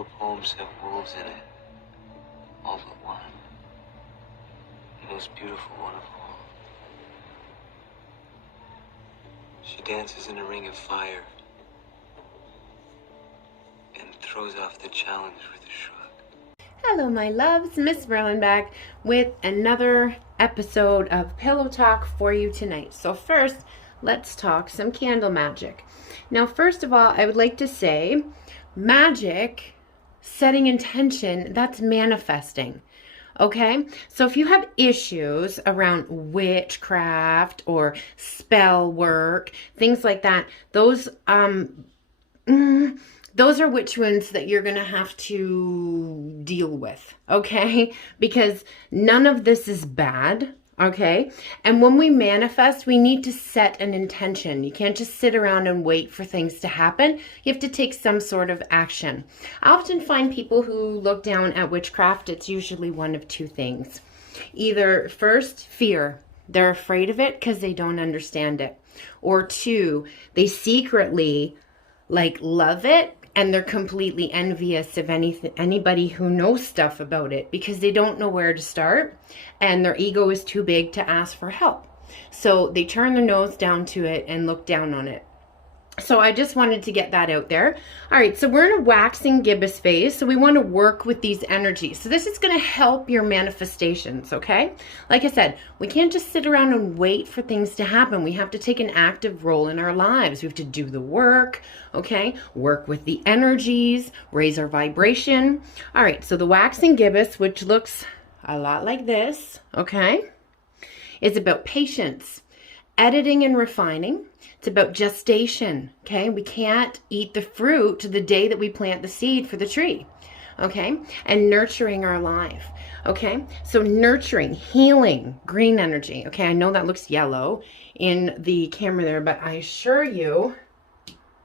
the poems have wolves in it. All but one. The most beautiful one of all. She dances in a ring of fire and throws off the challenge with a shrug. Hello my loves, MsMerlin back with another episode of Pillow Talk for you tonight. So first, let's talk some candle magic. Now first of all, I would like to say magic, setting intention, that's manifesting. Okay, so if you have issues around witchcraft or spell work, things like that, those are witch wounds that you're going to have to deal with, okay? Because none of this is bad, okay? And when we manifest, we need to set an intention. You can't just sit around and wait for things to happen. You have to take some sort of action. I often find people who look down at witchcraft, it's usually one of two things. Either first, fear. They're afraid of it because they don't understand it. Or two, they secretly love it, and they're completely envious of anybody who knows stuff about it because they don't know where to start and their ego is too big to ask for help. So they turn their nose down to it and look down on it. So I just wanted to get that out there. All right, so we're in a waxing gibbous phase, so we want to work with these energies. So this is going to help your manifestations, okay? Like I said, we can't just sit around and wait for things to happen. We have to take an active role in our lives. We have to do the work, okay? Work with the energies, raise our vibration. All right, so the waxing gibbous, which looks a lot like this, okay, is about patience, editing and refining. It's about gestation, okay? We can't eat the fruit to the day that we plant the seed for the tree, okay? And nurturing our life, okay? So nurturing, healing, green energy, okay? I know that looks yellow in the camera there, but I assure you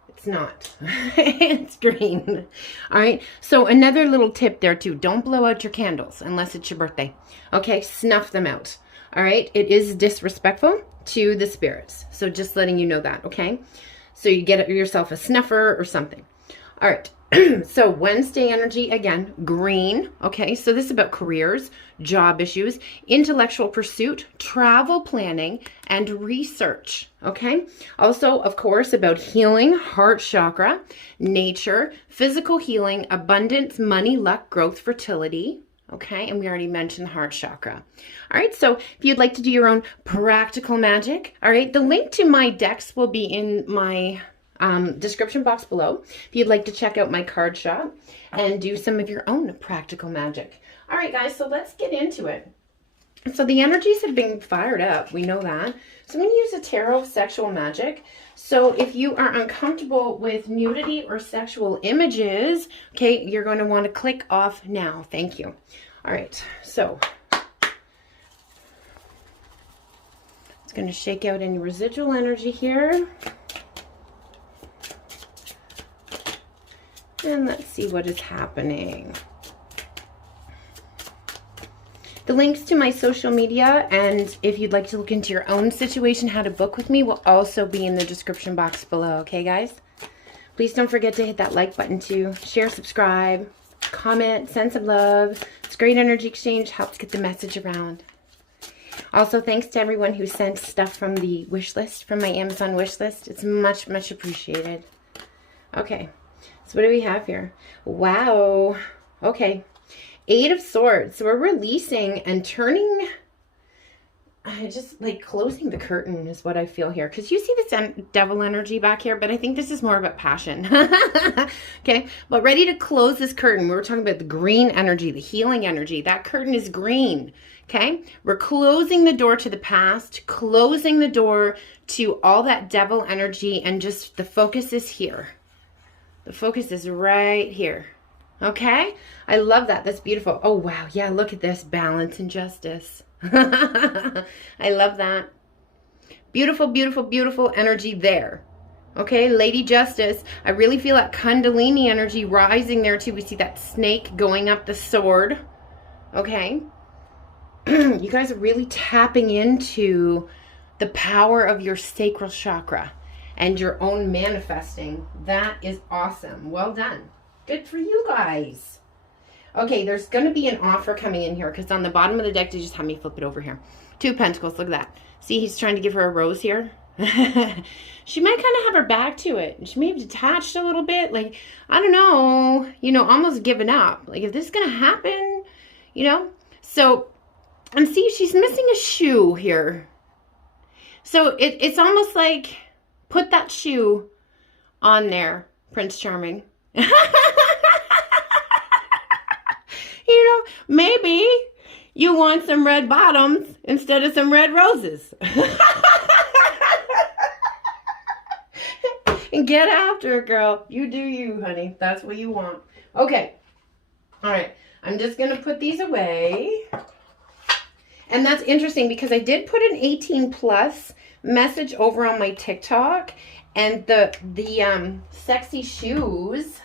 it's not. It's green. All right, so another little tip there too. Don't blow out your candles unless it's your birthday, okay? Snuff them out. All right, it is disrespectful to the spirits. So just letting you know that, okay? So you get yourself a snuffer or something. All right, so Wednesday energy, again, green, okay? So this is about careers, job issues, intellectual pursuit, travel planning, and research, okay? Also, of course, about healing, heart chakra, nature, physical healing, abundance, money, luck, growth, fertility, okay, and we already mentioned the heart chakra. All right, so if you'd like to do your own practical magic, all right, the link to my decks will be in my description box below. If you'd like to check out my card shop and do some of your own practical magic. All right, guys, so let's get into it. So the energies have been fired up. We know that. So I'm going to use a tarot of sexual magic. So if you are uncomfortable with nudity or sexual images, okay, you're going to want to click off now. Thank you. All right, so it's going to shake out any residual energy here. And let's see what is happening. The links to my social media, and if you'd like to look into your own situation, how to book with me, will also be in the description box below, okay guys? Please don't forget to hit that like button too. Share, subscribe, comment, send some love. It's great energy exchange, helps get the message around. Also, thanks to everyone who sent stuff from the wish list, from my Amazon wish list. It's much, much appreciated. Okay, so what do we have here? Wow, okay. 8 of Swords. So we're releasing and turning, just like closing the curtain is what I feel here. Because you see this devil energy back here, but I think this is more about passion. Okay, but ready to close this curtain. We were talking about the green energy, the healing energy. That curtain is green, okay? We're closing the door to the past, closing the door to all that devil energy, and just the focus is here. The focus is right here. Okay, I love that. That's beautiful. Oh, wow. Yeah, look at this. Balance and justice. I love that. Beautiful, beautiful, beautiful energy there. Okay, Lady Justice. I really feel that Kundalini energy rising there too. We see that snake going up the sword. Okay. You guys are really tapping into the power of your sacral chakra and your own manifesting. That is awesome. Well done. Good for you guys. Okay, there's going to be an offer coming in here because on the bottom of the deck, they just have me flip it over here. 2 of Pentacles, look at that. See, he's trying to give her a rose here. She might kind of have her back to it. She may have detached a little bit. Like, I don't know, you know, almost given up. Like, if this is going to happen, you know. So, and see, she's missing a shoe here. So, it's almost like, put that shoe on there, Prince Charming. You know, maybe you want some red bottoms instead of some red roses. And get after it, girl. You do you, honey. That's what you want. Okay. All right. I'm just going to put these away. And that's interesting because I did put an 18 plus message over on my TikTok. And the sexy shoes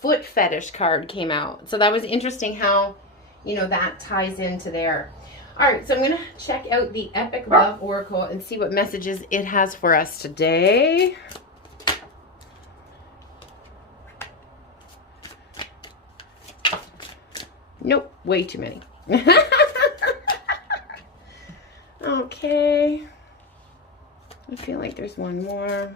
foot fetish card came out. So that was interesting how, you know, that ties into there. All right, so I'm going to check out the Epic Love Oracle and see what messages it has for us today. Nope, way too many. Okay. I feel like there's one more.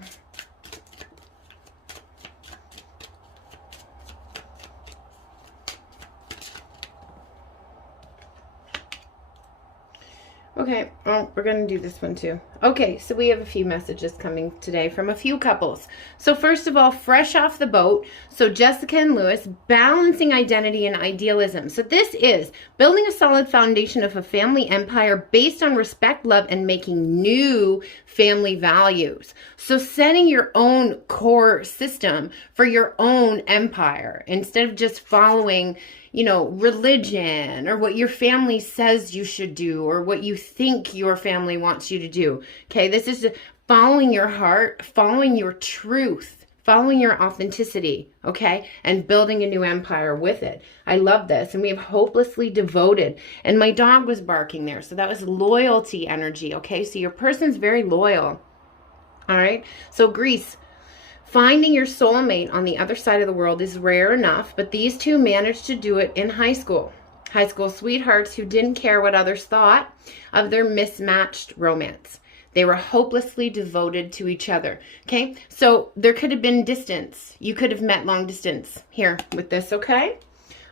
Okay, well, we're going to do this one too. Okay, so we have a few messages coming today from a few couples. So first of all, fresh off the boat. So Jessica and Lewis, balancing identity and idealism. So this is building a solid foundation of a family empire based on respect, love, and making new family values. So setting your own core system for your own empire instead of just following, you know, religion or what your family says you should do or what you think your family wants you to do. Okay, this is following your heart, following your truth, following your authenticity, okay, and building a new empire with it. I love this. And we have hopelessly devoted. And my dog was barking there. So that was loyalty energy, okay? So your person's very loyal. All right, so Greece. Finding your soulmate on the other side of the world is rare enough, but these two managed to do it in high school. High school sweethearts who didn't care what others thought of their mismatched romance. They were hopelessly devoted to each other. Okay, so there could have been distance. You could have met long distance here with this, okay?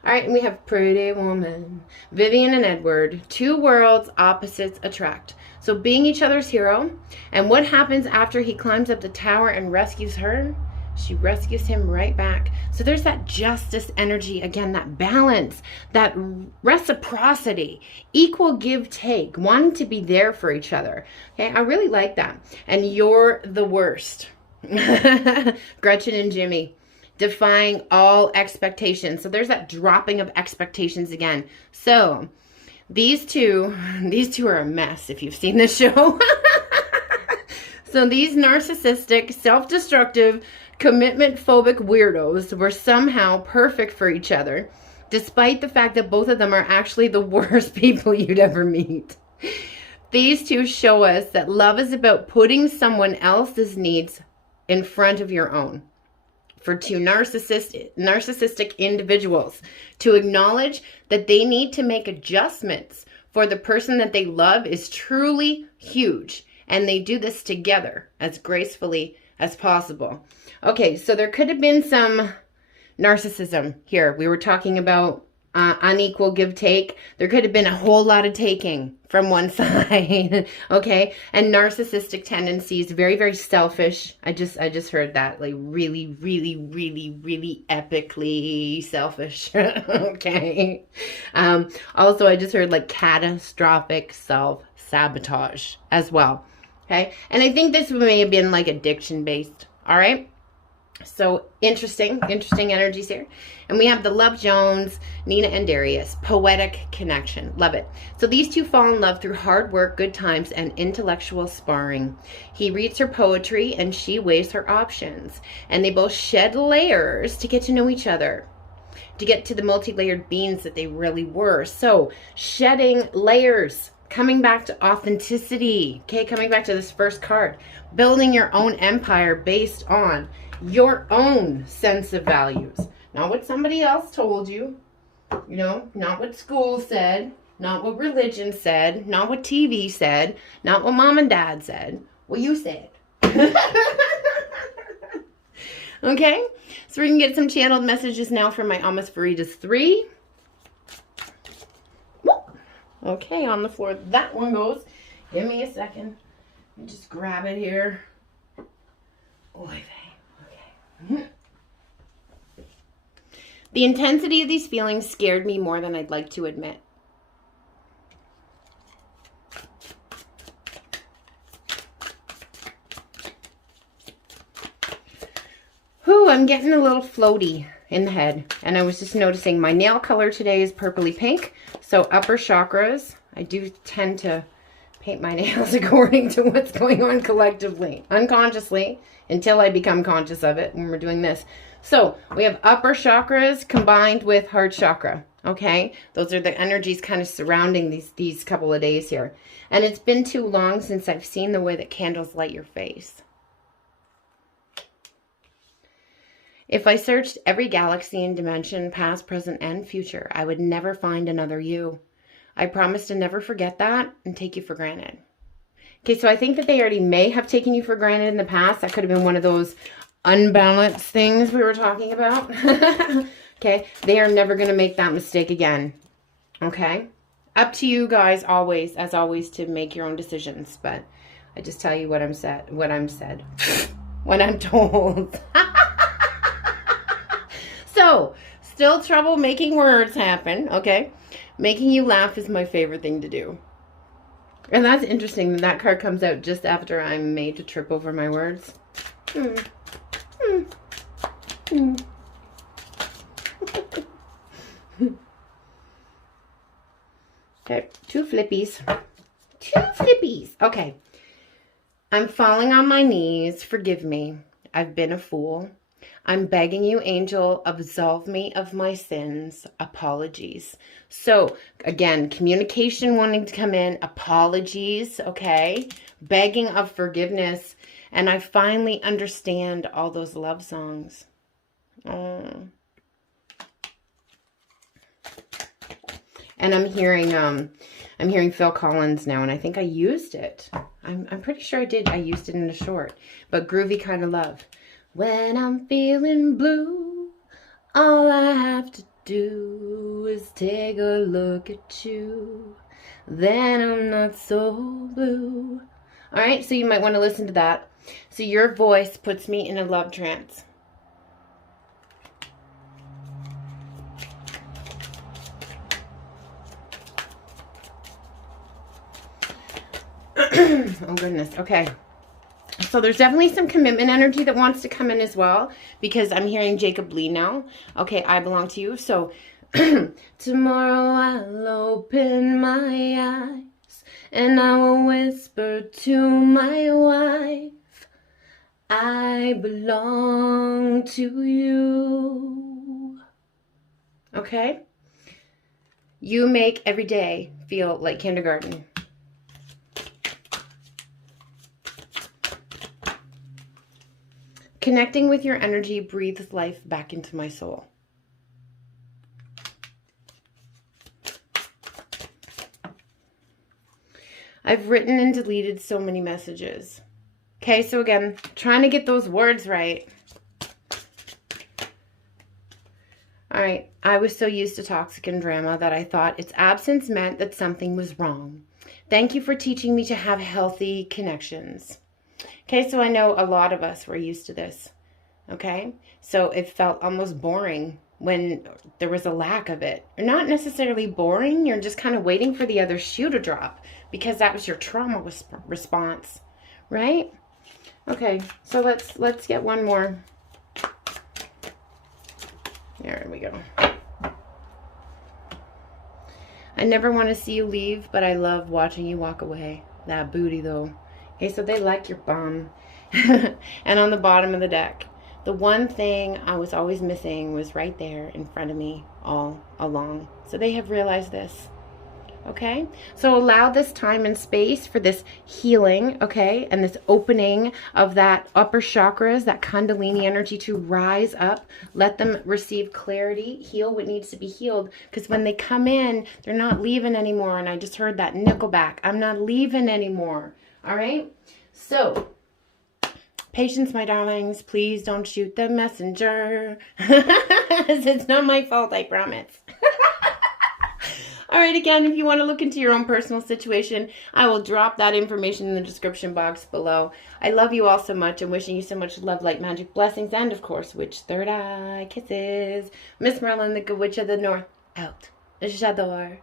All right, and we have Pretty Woman, Vivian and Edward. 2 worlds, opposites attract. So being each other's hero. And what happens after he climbs up the tower and rescues her? She rescues him right back. So there's that justice energy. Again, that balance, that reciprocity, equal give take, wanting to be there for each other. Okay, I really like that. And you're the worst. Gretchen and Jimmy. Defying all expectations. So there's that dropping of expectations again. So these two are a mess if you've seen this show. So these narcissistic, self-destructive, commitment-phobic weirdos were somehow perfect for each other, despite the fact that both of them are actually the worst people you'd ever meet. These two show us that love is about putting someone else's needs in front of your own. For 2 narcissistic individuals to acknowledge that they need to make adjustments for the person that they love is truly huge. And they do this together as gracefully as possible. Okay, so there could have been some narcissism here. We were talking about unequal give take. There could have been a whole lot of taking from one side. Okay, and narcissistic tendencies, very, very selfish. I just heard that, like really, really, really, really epically selfish. Okay. Also I just heard like catastrophic self-sabotage as well. Okay, and I think this may have been like addiction based. All right. So interesting energies here. And we have the Love Jones, Nina and Darius, poetic connection. Love it. So these two fall in love through hard work, good times, and intellectual sparring. He reads her poetry and she weighs her options. And they both shed layers to get to know each other, to get to the multi-layered beings that they really were. So shedding layers, coming back to authenticity. Okay, coming back to this first card. Building your own empire based on your own sense of values, Not what somebody else told you. You know, not what school said. Not what religion said. Not what TV said. Not what mom and dad said. What you said. Okay? So we can get some channeled messages now from my Almas Veritas 3. Okay, on the floor that one goes. Give me a second. Let me just grab it here. Okay. The intensity of these feelings scared me more than I'd like to admit. Whew, I'm getting a little floaty in the head. And I was just noticing my nail color today is purpley pink. So upper chakras, I do tend to paint my nails according to what's going on collectively, unconsciously, until I become conscious of it when we're doing this. So we have upper chakras combined with heart chakra. Okay, those are the energies kind of surrounding these couple of days here. And it's been too long since I've seen the way that candles light your face. If I searched every galaxy and dimension, past, present, and future, I would never find another you. I promise to never forget that and take you for granted. Okay, so I think that they already may have taken you for granted in the past. That could have been one of those unbalanced things we were talking about. Okay, they are never going to make that mistake again. Okay, up to you guys always, as always, to make your own decisions. But I just tell you what I'm told. So, still trouble making words happen. Okay, making you laugh is my favorite thing to do. And that's interesting that card comes out just after I'm made to trip over my words. Okay, two flippies. Okay. I'm falling on my knees. Forgive me. I've been a fool. I'm begging you, angel, absolve me of my sins. Apologies. So, again, communication wanting to come in. Apologies, okay? Begging of forgiveness. And I finally understand all those love songs. Oh. And I'm hearing Phil Collins now, and I think I used it. I'm pretty sure I did. I used it in a short. But Groovy Kind of Love. When I'm feeling blue, all I have to do is take a look at you. Then I'm not so blue. All right, so you might want to listen to that. So your voice puts me in a love trance. Oh, goodness. Okay. So there's definitely some commitment energy that wants to come in as well, because I'm hearing Jacob Lee now. Okay, I belong to you. So tomorrow I'll open my eyes and I will whisper to my wife, I belong to you. Okay? You make every day feel like kindergarten. Connecting with your energy breathes life back into my soul. I've written and deleted so many messages. Okay, so again, trying to get those words right. All right, I was so used to toxic and drama that I thought its absence meant that something was wrong. Thank you for teaching me to have healthy connections. Okay, so I know a lot of us were used to this, okay? So it felt almost boring when there was a lack of it. Or not necessarily boring, you're just kind of waiting for the other shoe to drop because that was your trauma response, right? Okay, so let's get one more. There we go. I never want to see you leave, but I love watching you walk away. That booty, though. Okay, so they like your bum. And on the bottom of the deck, the one thing I was always missing was right there in front of me all along. So they have realized this. Okay, so allow this time and space for this healing, okay, and this opening of that upper chakras, that Kundalini energy to rise up. Let them receive clarity, heal what needs to be healed, because when they come in, they're not leaving anymore. And I just heard that Nickelback, I'm not leaving anymore. All right, so patience, my darlings. Please don't shoot the messenger. It's not my fault, I promise. All right, again, if you want to look into your own personal situation, I will drop that information in the description box below. I love you all so much. I'm wishing you so much love, light, magic, blessings, and, of course, witch third eye kisses. MsMerlin, the good witch of the north, out. J'adore.